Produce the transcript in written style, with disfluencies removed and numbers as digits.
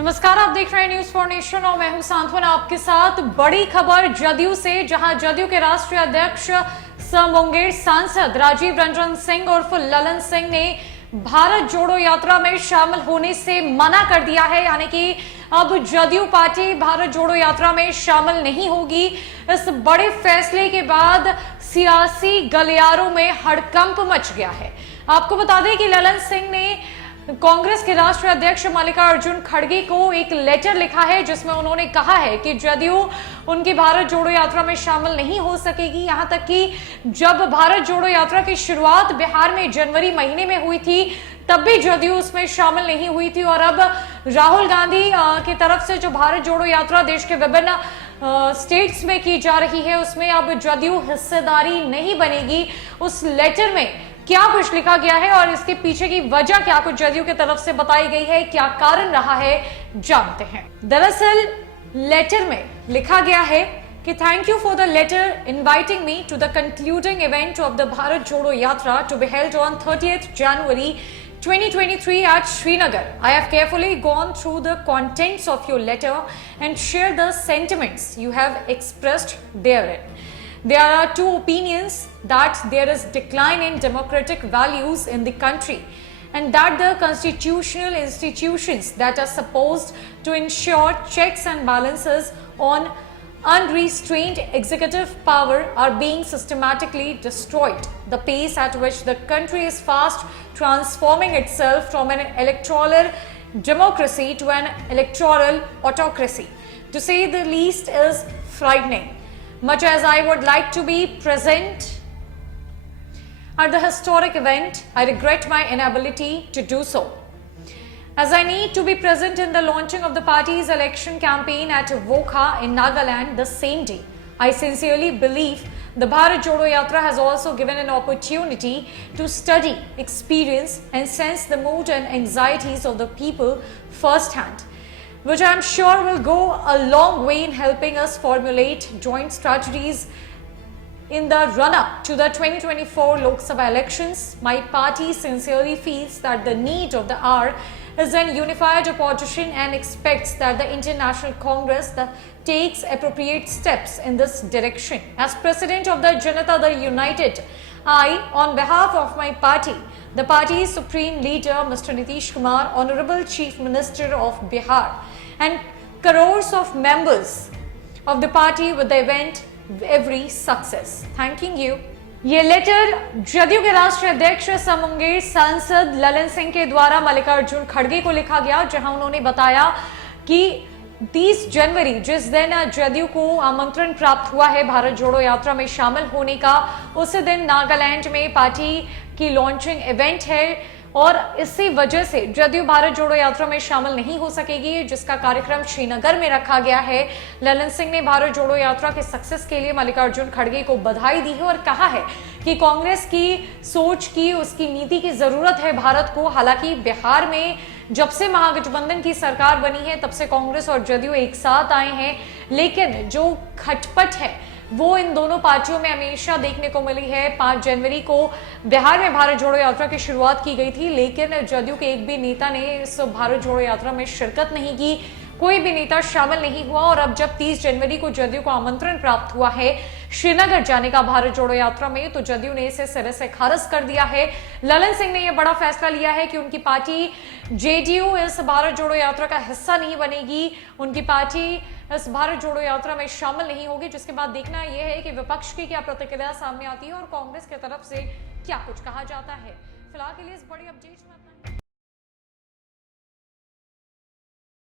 नमस्कार, आप देख रहे हैं न्यूज फॉर नेशन और मैं हूं सांत्वना आपके साथ। बड़ी खबर जदयू से, जहां जदयू के राष्ट्रीय अध्यक्ष सह मुंगेर सांसद राजीव रंजन सिंह उर्फ ललन सिंह ने भारत जोड़ो यात्रा में शामिल होने से मना कर दिया है। यानी कि अब जदयू पार्टी भारत जोड़ो यात्रा में शामिल नहीं होगी। इस बड़े फैसले के बाद सियासी गलियारों में हड़कंप मच गया है। आपको बता दें कि ललन सिंह ने कांग्रेस के राष्ट्रीय अध्यक्ष मल्लिकार्जुन खड़गे को एक लेटर लिखा है, जिसमें उन्होंने कहा है कि जदयू उनकी भारत जोड़ो यात्रा में शामिल नहीं हो सकेगी। यहां तक कि जब भारत जोड़ो यात्रा की शुरुआत बिहार में जनवरी महीने में हुई थी, तब भी जदयू उसमें शामिल नहीं हुई थी। और अब राहुल गांधी की तरफ से जो भारत जोड़ो यात्रा देश के विभिन्न स्टेट्स में की जा रही है, उसमें अब जदयू हिस्सेदारी नहीं बनेगी। उस लेटर में क्या कुछ लिखा गया है और इसके पीछे की वजह क्या कुछ जदयू की तरफ से बताई गई है, क्या कारण रहा है, जानते हैं। दरअसल लेटर में लिखा गया है कि thank you for the letter inviting me to the concluding event of the Bharat Jodo Yatra to be held on 30th January 2023 at Srinagar. I have carefully gone through the contents of your letter and shared the sentiments you have expressed therein. There are two opinions: that there is decline in democratic values in the country and that the constitutional institutions that are supposed to ensure checks and balances on unrestrained executive power are being systematically destroyed. The pace at which the country is fast transforming itself from an electoral democracy to an electoral autocracy, to say the least, is frightening. Much as I would like to be present at the historic event, I regret my inability to do so, as I need to be present in the launching of the party's election campaign at Vokha in Nagaland the same day. I sincerely believe the Bharat Jodo Yatra has also given an opportunity to study, experience and sense the mood and anxieties of the people firsthand, which I am sure will go a long way in helping us formulate joint strategies in the run-up to the 2024 Lok Sabha elections. My party sincerely feels that the need of the hour is an unified opposition and expects that the International Congress takes appropriate steps in this direction. As President of the Janata Dal United, I, on behalf of my party, the party's Supreme Leader Mr. Nitish Kumar, Honorable Chief Minister of Bihar, and crores of members of the party with the event every success. Thanking you. ये letter JDU के राष्ट्रीय अध्यक्ष सह मुंगेर सांसद ललन सिंह के द्वारा मल्लिकार्जुन खड़गे को लिखा गया, जहां उन्होंने बताया कि 30 जनवरी, जिस दिन जदयू को आमंत्रण प्राप्त हुआ है भारत जोड़ो यात्रा में शामिल होने का, उसी दिन नागालैंड में पार्टी की लॉन्चिंग इवेंट है और इसी वजह से जदयू भारत जोड़ो यात्रा में शामिल नहीं हो सकेगी, जिसका कार्यक्रम श्रीनगर में रखा गया है। ललन सिंह ने भारत जोड़ो यात्रा के सक्सेस के लिए मल्लिकार्जुन खड़गे को बधाई दी है और कहा है कि कांग्रेस की सोच की, उसकी नीति की जरूरत है भारत को। हालांकि बिहार में जब से महागठबंधन की सरकार बनी है, तब से कांग्रेस और जदयू एक साथ आए हैं, लेकिन जो खटपट है वो इन दोनों पार्टियों में हमेशा देखने को मिली है। 5 जनवरी को बिहार में भारत जोड़ो यात्रा की शुरुआत की गई थी, लेकिन जदयू के एक भी नेता ने इस भारत जोड़ो यात्रा में शिरकत नहीं की, कोई भी नेता शामिल नहीं हुआ। और अब जब 30 जनवरी को जदयू को आमंत्रण प्राप्त हुआ है श्रीनगर जाने का भारत जोड़ो यात्रा में, तो जदयू ने इसे सिरे से खारिज कर दिया है। ललन सिंह ने यह बड़ा फैसला लिया है कि उनकी पार्टी जेडीयू इस भारत जोड़ो यात्रा का हिस्सा नहीं बनेगी, उनकी पार्टी इस भारत जोड़ो यात्रा में शामिल नहीं होगी। जिसके बाद देखना यह है कि विपक्ष की क्या प्रतिक्रिया सामने आती है और कांग्रेस की तरफ से क्या कुछ कहा जाता है। फिलहाल के लिए इस बड़ी अपडेट में अपना